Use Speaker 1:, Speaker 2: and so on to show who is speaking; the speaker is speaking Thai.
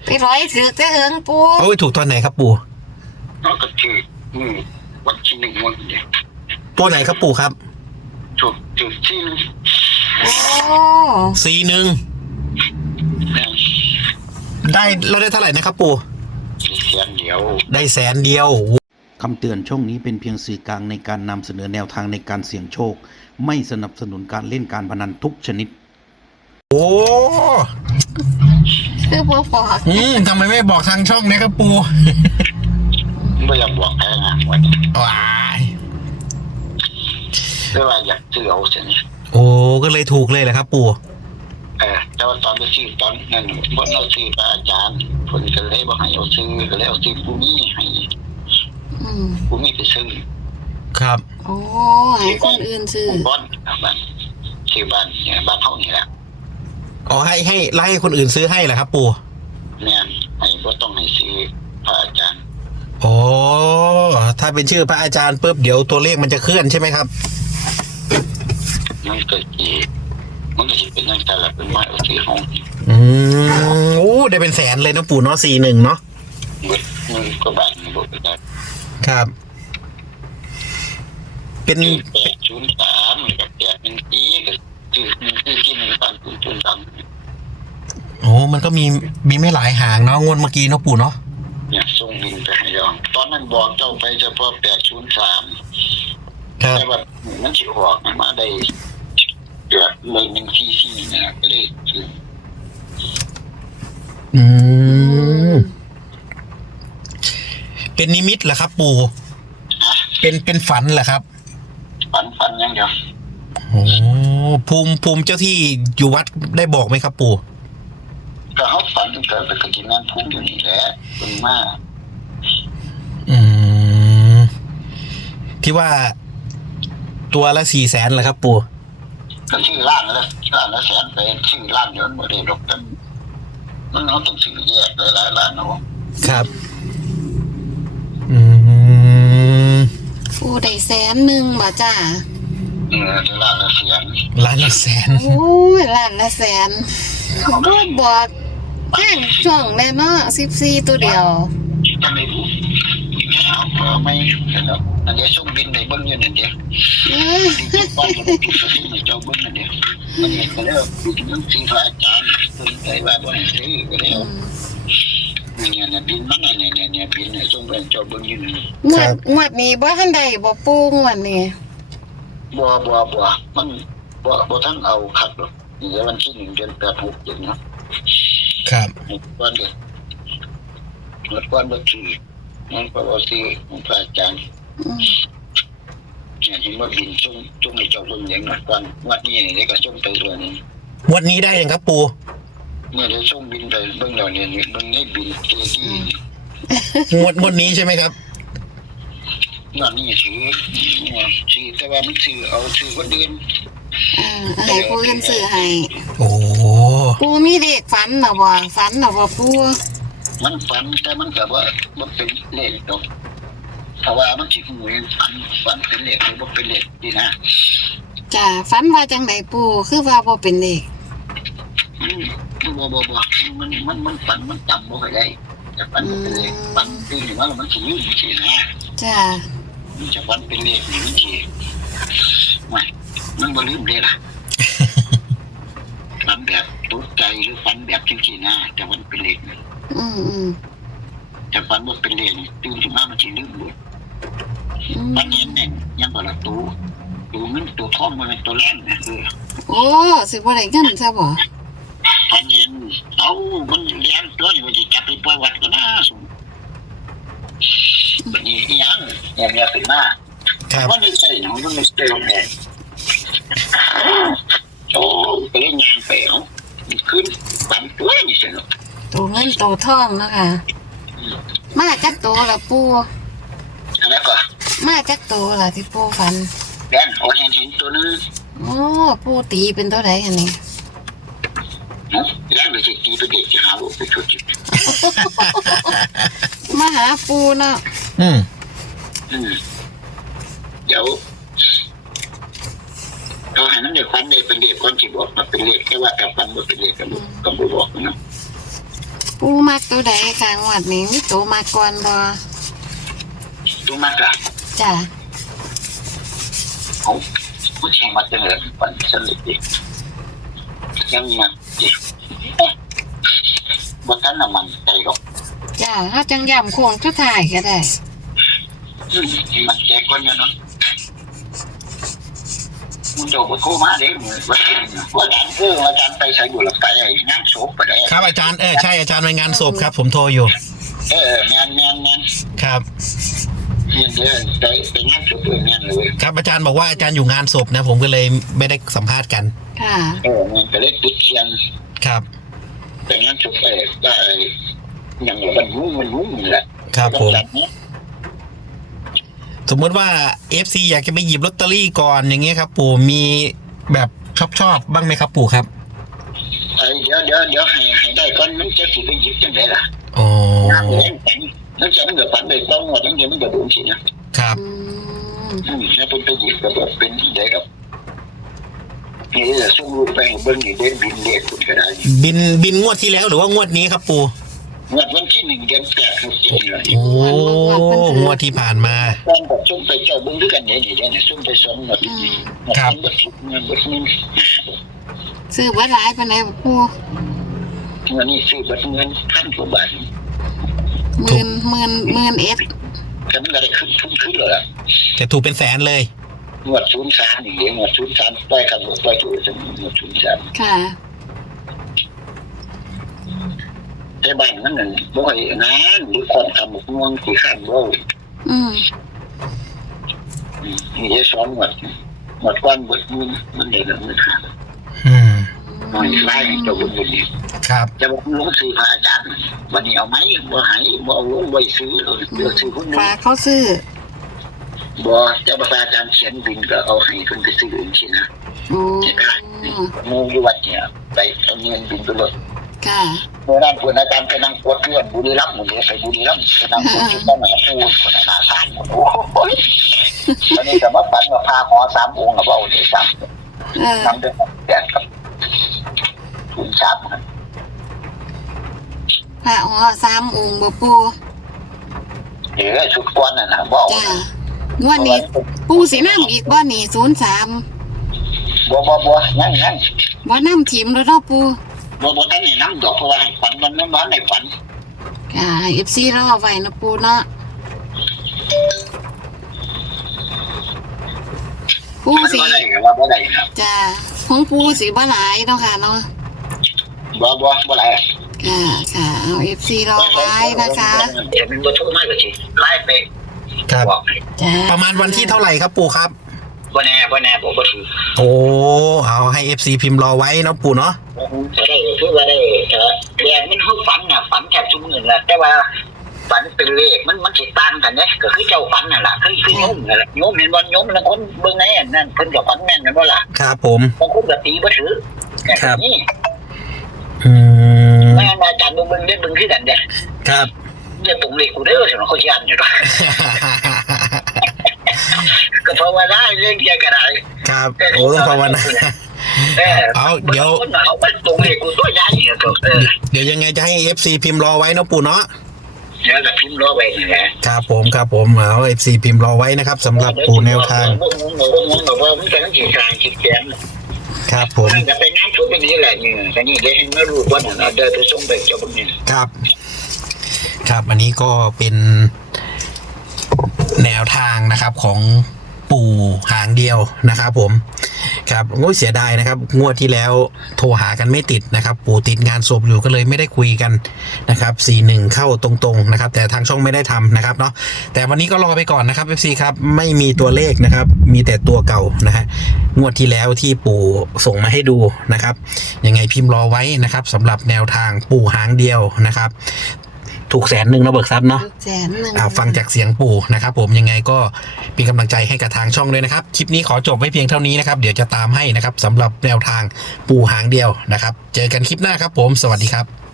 Speaker 1: ไปร้อยถือแต่เฮิงปู
Speaker 2: โอ้ยถูกตอนไหนครับปู่
Speaker 3: แล้วก็ถือวันที่หนึ่งวันเดียว
Speaker 2: ตัวไหนครับปู่ครับ
Speaker 3: ถูกที่นึง
Speaker 1: โอ้
Speaker 2: 41
Speaker 3: เนี่ย
Speaker 2: ได้เราได้เท่าไหร่นะครับปู่
Speaker 3: เสียงเดียว
Speaker 2: ได้100,000
Speaker 4: คำเตือนช่องนี้เป็นเพียงสื่อกลางในการนำเสนอแนวทางในการเสี่ยงโชค ไม่สนับสนุนการเล่นการพนันทุกชนิด
Speaker 2: โอ้
Speaker 1: คือบ่บอก
Speaker 2: ทำไมไม่บอกทางช่องเนี่ยครับปู่
Speaker 3: ไม่อยากบอกใครนะวันนี้
Speaker 2: ว้าย
Speaker 3: แต่ว่าอยากซื้อเอาเสียนี่
Speaker 2: โอ้ก็เลยถูกเลยแหละครับปู่
Speaker 3: แต่ว่าตอนไปซื้อตอนนั้นบนเราซื้อพระอาจารย์คนก็เลยบอกให้เอาซื้อก็เลยเอาซื้อผู้นี้ให้
Speaker 1: อืม
Speaker 3: ผู้นี้ไปซื้อ
Speaker 2: ครับ
Speaker 1: โอ้ให้คนอื่นซื้อ
Speaker 3: บ้านบ้านซื้อบ้านเนี่ยบ้านเท่านี้แหละ
Speaker 2: อ๋อให้ไล่คนอื่นซื้อให้เหรอครับปู่
Speaker 3: เนี่ยให้ก็ต้องให้ซื้อพระอาจารย์
Speaker 2: โอ้ถ้าเป็นชื่อพระอาจารย์ปุ๊บเดี๋ยวตัวเลขมันจะเคลื่อนใช่ไหมครับ
Speaker 3: มันก็จีมันก็จะเป็นอย่างแต่ละเป็นไม้เอาซื้อห้อง
Speaker 2: โอ้ได้เป็นแสนเลยนะปู่เนาะ41เนาะ
Speaker 3: เงินก็บ้านมันบอกไปได้
Speaker 2: ครับ เป็น
Speaker 3: 803กับ8 1 4ก็คือกินบ้านคุณจุนตัง
Speaker 2: โอ้มันก็มีไม่หลายหางเนาะงวดเมื่อกี้เนาะปู่เนาะ
Speaker 3: เนี่ยส่งบินไปให้ยองตอนนั้นบอกเจ้าไปเฉพาะ803
Speaker 2: ครับ
Speaker 3: แต่ว่ามันสิออกมาได้เกือบเลย144เนี่ยก็เลยคือ
Speaker 2: อืมเป็นนิมิตเหรอครับปู่เป็นฝันเหรอครับ
Speaker 3: ฝันอย่างเดียว
Speaker 2: โอ้ภูมิเจ้าที่อยู่วัดได้บอกไหมครับปู่
Speaker 3: ก็เขาฝันตั้งแต่ไปกฐินนั่นพุ่งอยู่นี่แหละเป็นมาก
Speaker 2: อืมที่ว่าตัวละ400,000เหรอครับปู่
Speaker 3: ก็ชื่อร้านแล้วร้านละแสนไปชื่อร้านเดียวบ่ได้ดอกแต่มันเขาต้องซื้อแยกหลายๆร้านเนาะ
Speaker 2: ครับ อืม
Speaker 1: ปูได้100,000บ่จ้า
Speaker 3: ร้านละแสน
Speaker 2: ล้านละแสน
Speaker 1: โอ้ยล้านละแสนบ่บอกแจ้งช่องแน่เนาะ14ตัวเดียว
Speaker 3: จังได๋รู้เอาเพื่อไม่เห็นแล้วอันนี้ส่งบินได้เบิ่งอยู่นั่นเดียว
Speaker 1: เอ้ย
Speaker 3: ที่บ้านก็ถูกซื้อให้เจ้าเบิ่งนั่นเดียวมันเห็นก็แล้วดูถึงซื้อพระอาจารย์เพิ่นได้ว่าบ่ให้ซื้อก็แล้วเนี่ยบินมันเนี่ยบินเนี่ยส่งไปให้เจ้าเบิ่งอยู่นั่น
Speaker 1: งวดนี้บ่ทันได้บ่ปูงวดนี้
Speaker 3: บ่มันบ่ทันเอาคัดหรอกนี่วันที่1เดือน8 6เนาะ
Speaker 2: ครับ
Speaker 3: ก่อนเด้อเมื่อก่อนบ่ซื้อมันก็บ่ซื้อของพระอาจารย์
Speaker 1: อืม
Speaker 3: เนี่ยที่ว่าบินส่งให้เจ้าเบิ่งอย่างนั้นก่อนวัดนี้นี่ก็ส่งไปเรื่อยนี่
Speaker 2: วันนี้ได้ยังครับปู่
Speaker 3: เมื่อได้ส่งบินไปเบิ่งแล้วเนี่ยเบิ่งในบินเจดี
Speaker 2: งวดนี้ใช่ไหมครับ
Speaker 3: งานนี้ซื้อแต่ว่ามันซื้อเอาซื้อคนอื่น
Speaker 1: ให้ปูอื่นซื้อให้
Speaker 2: โอ้
Speaker 1: ปูมีเลขฝันน่ะบ่ฝันน่ะบ่ปู
Speaker 3: มันฝันแต่มันก็ว่ามันเป็นเลขดอกถ้าว่ามันสิหูฝันเป็นเลขหรือบ่เป็นเลขดีนะ
Speaker 1: จ้าฝันว่าจังไดปูคือว่าบ่เป็นเลข
Speaker 3: บ่มันฝันมันจำบ่ค่อยได้แต่ฝันมันเป็นเลขฝันตื่นมาแล้วมันสิลืมสินะ
Speaker 1: จ้า
Speaker 3: มันจะฝันเป็นเลขนี่มันสิไม่มันบ่ลืมเลยล่ะ ฝันแบบตกใจหรือฝันแบบจริงๆนะแต่มันเป็นเลขนะ
Speaker 1: อืม
Speaker 3: แต่ฝันว่าเป็นเลขนี่ตื่นขึ้นมามันสิลืมเลย
Speaker 1: อืม
Speaker 3: ฝันเห็นเนี่ยยังบ่ละตู้เงินตัวทองมันเป็นตัวแรกนะ
Speaker 1: โอ้สิบ่ได้เงินซะบ่
Speaker 3: ฝันเห็นมันเลี้ยงตัวอยู่ที่จับไปปล่อยวัดก็น่าสงบัดนี้อีหยังเนี่ยขึ้นมา
Speaker 2: ครับ
Speaker 3: มันไม่ใช่หนูมันไม่ใช่ของแม่โอ้ไปเล่นงานไปเอาขึ้นฝันตัวนี่สิเนาะ
Speaker 1: ตัวเงินตัวทองเนาะค่ะมาจักโตล่ะปู
Speaker 3: อันนั้นก็
Speaker 1: มาจักโตล่ะที่ปูฝัน
Speaker 3: แดนโอ้เห็นตัวนึง
Speaker 1: โอ้ปูตีเป็นตัวใดอันนี้
Speaker 3: แล้วไปตีไปเด็กจะหาลูกไปชุดจิต
Speaker 1: มาหาปูเนาะ
Speaker 2: อืม
Speaker 3: เดี๋ยวเราให้มันเด็กฟันเด็กเป็นเด็กคนจีบอกมาเป็นเด็กแค่ว่าแต่ฟันมันเป็นเด็กกับบอกนะ
Speaker 1: ปูมักตัวใดกลางวัดนี้มีตัวมาก่อนบ่
Speaker 3: ตัวมากอะ
Speaker 1: จ้ะ
Speaker 3: เขาผู้ชายมาเจอปันสลิดดิยังมาดิบนท่านน่ะมันใจหรอก
Speaker 1: จ้ะเฮาจังย่ำโค้งสุดท้ายก็ได้
Speaker 3: มันใจก้อนเนาะมึงโดดโคมาเด้มึงว่าอาจารย์อาจารย์ไปใช้อยู่หลับไปไอ้งานศพไปได้
Speaker 2: ครับอาจารย์ใช่อาจารย์ไปงานศพครับผมโทรอยู่
Speaker 3: งาน
Speaker 2: ครับ
Speaker 3: เดินไปงานศพงานเลย
Speaker 2: ครับอาจารย์บอกว่าอาจารย์อยู่งานศพนะผมก็เลยไม่ได้สัมภาษณ์กัน
Speaker 1: ค่ะ
Speaker 3: ก็เลยติดเชียง
Speaker 2: ครับ
Speaker 3: ไปงานศพได้อย่างเงี้ยมันมุ่งแหละ
Speaker 2: ครับผมสมมติว่า FC อยากจะไปหยิบลอตเตอรี่ก่อนอย่างเงี้ยครับปู่มีแบบชอบบ้างไหมครับปู่ครับ
Speaker 3: เดี๋ยวให้ได้ก่อนมันจะสิไปหยิบจังไดล่ะ
Speaker 2: อ๋อ
Speaker 3: แล้วจะมันเกิดฝันเลยต้องว่าตั้งเดี๋ยวมันเกิดโดนสินะครับ ถ้าเป็นไปหยิบก็แบบเป็นได้กับนี่จะส่งรูปไปเบิ่งนี่เด่นบินเด็กคุณก็ได้
Speaker 2: บินงวดที่แล้วหรือว่างวดนี้ครับปู่
Speaker 3: วันที่1 เดือน 8ครับ7เลย
Speaker 2: โอ้งวดที่ผ่านมา
Speaker 3: ตอนแบบส่งไปเจ้าเบิ่งด้วยกันเนี่ยส่งไป2งวดนี่ครับเงินนี่
Speaker 1: ซื้อบ่หลายปานใดบ่ปู
Speaker 3: เงินนี่ซื้อบัตรเงิน1,000 กว่าบาท
Speaker 1: หมื่นเอ็ด
Speaker 3: ก็มันก็ได้ขึ้นเลยล่ะ
Speaker 2: แต่ถูกเป็นแสนเลย
Speaker 3: งวด03นี่งวด03ปล่อยครับปล่อยถูกจังงวด03
Speaker 1: ค่ะ
Speaker 3: แต่บ้านมันนั่นบ่ให้นานหรือคนทำม่วงสิข้ามบ่ นี่ได้สอนหมดก้อนเบิดมันได้แบบมันขาด
Speaker 2: อืม
Speaker 3: หน่อยไล่เจ้าบุญนี่
Speaker 2: ครับ
Speaker 3: จะบอกลุงซื้อพระอาจารย์วันนี้เอาไหมบ่หายบ่เอาลงไว้ซื้อเลยเดี๋ยวซื้อคนนึง
Speaker 1: ฝากเขาซื้อ
Speaker 3: บ่เจ้าพระอาจารย์เขียนบินก็เอาให้คนไปซื้อเองสินะ
Speaker 1: โอ้
Speaker 3: งูอยู่วัดเนี่ยไปเอาเงินบินไปเลย
Speaker 1: ค่ะ
Speaker 3: เมื่อนั้นคนอาจารย์ไปนั่งกวดเรื่องบุรีรัมย์หมดเลยไปบุรีรัมย์ไปนั่งกวดที่ต้นหนาพูนคนหนาสารหมดโอ้ยตอนนี้จะมาฝันว่าพาหอ3 องค์กับเอาเนี่ย3ทำด้วย8กับทุน3ครับ
Speaker 1: พระอ๋อ3 องค์บ่ปู
Speaker 3: ชุดก้อนน่ะนะบ่
Speaker 1: จ้ะงวดนี้ปูสินำอีกบ่นี่03
Speaker 3: บ่นั่ง
Speaker 1: บ่นำทีมแล้วเนาะปู
Speaker 3: บ่ทันได้นำดอกเพราะว่าฝันมันนอนในฝัน
Speaker 1: ค่ะ FC รอไว้นะปูเนาะปูสิ
Speaker 3: บ่ได้ว่าบ่ได้ครับ
Speaker 1: จ้ะของปูสิบ่หลายเนาะค่ะเนาะ
Speaker 3: บ่หลาย
Speaker 1: ค่ะเอา FC รอไว้นะคะ
Speaker 3: เดี๋ยวมันบ่โทรมาก็สิไล่ไป
Speaker 2: ครับ
Speaker 3: บอก
Speaker 1: จ้ะ
Speaker 2: ประมาณวันที่เท่าไหร่ครับปู่ครับ
Speaker 3: บ่แน่บ่ถือ
Speaker 2: โอ้เอาให้ FC พิมพ์รอไว้เนาะปู่เนาะ
Speaker 3: จะได้คือว่าได้แต่มันคือฝันน่ะฝันแทบทุกมื้อแหละแต่ว่าฝันเป็นเลขมันสิต่างกันเด้ก็คือเจ้าฝันนั่นล่ะคือโยมนั่นแหละโยมเห็นบ่โยมนั่นคนเบิ่งในอันนั้นเพิ่นก็ฝันแม่นแม่นบ่ล่ะ
Speaker 2: ครับผม
Speaker 3: บางคนก็ตีบ่ถือนี่ ไม่งั้นอาจารย์มึงได้มึงคือกันเด้
Speaker 2: ครับ
Speaker 3: จะตรงเลขกูเด้อสำหรับเขาเชียนอยู่ด้วยก็เพราะว่าได้เรื่องเกี่ยวกับอะไร
Speaker 2: ครับโอ้ต้องภาวนาเอาเดี๋ยว
Speaker 3: เขาไปตรงเลขกูตัวใหญ่เนี่ยก็
Speaker 2: เดี๋ยวยังไงจะให้ FC พิมพ์รอไว้เนาะปู่เนาะ
Speaker 3: เดี๋ยวจะพิมพ์รอไว้นี่แหละ
Speaker 2: ครับผมเอา FC พิมพ์รอไว้นะครับสำหรับปู่แนวทาง
Speaker 3: พวกมึงบอกว่ามันเป็นจิตการจิตแกน
Speaker 2: ครับผม
Speaker 3: มันจะเป็นงานชุดเป็นนี้แหละนี่แต่นี่เดี๋ยวให้มารู้ว่าเดินไปส่งไปเจ้าบุญเนี่ย
Speaker 2: ครับอันนี้ก็เป็นแนวทางนะครับของปู่หางเดียวนะครับผมครับโอ้ยเสียดายนะครับงวดที่แล้วโทรหากันไม่ติดนะครับปู่ติดงานศพอยู่ก็เลยไม่ได้คุยกันนะครับ41เข้าตรงๆนะครับแต่ทางช่องไม่ได้ทำนะครับเนาะแต่วันนี้ก็รอไปก่อนนะครับ FC ครับไม่มีตัวเลขนะครับมีแต่ตัวเก่านะฮะงวดที่แล้วที่ปู่ส่งมาให้ดูนะครับยังไงพิมพ์รอไว้นะครับสำหรับแนวทางปู่หางเดียวนะครับถูก100,000นะเบิกทรัพย์เนาะ
Speaker 1: 100,000
Speaker 2: ฟังจากเสียงปู่นะครับผมยังไงก็เป็นกำลังใจให้กับทางช่องด้วยนะครับคลิปนี้ขอจบไว้เพียงเท่านี้นะครับเดี๋ยวจะตามให้นะครับสำหรับแนวทางปู่หางเดียวนะครับเจอกันคลิปหน้าครับผมสวัสดีครับ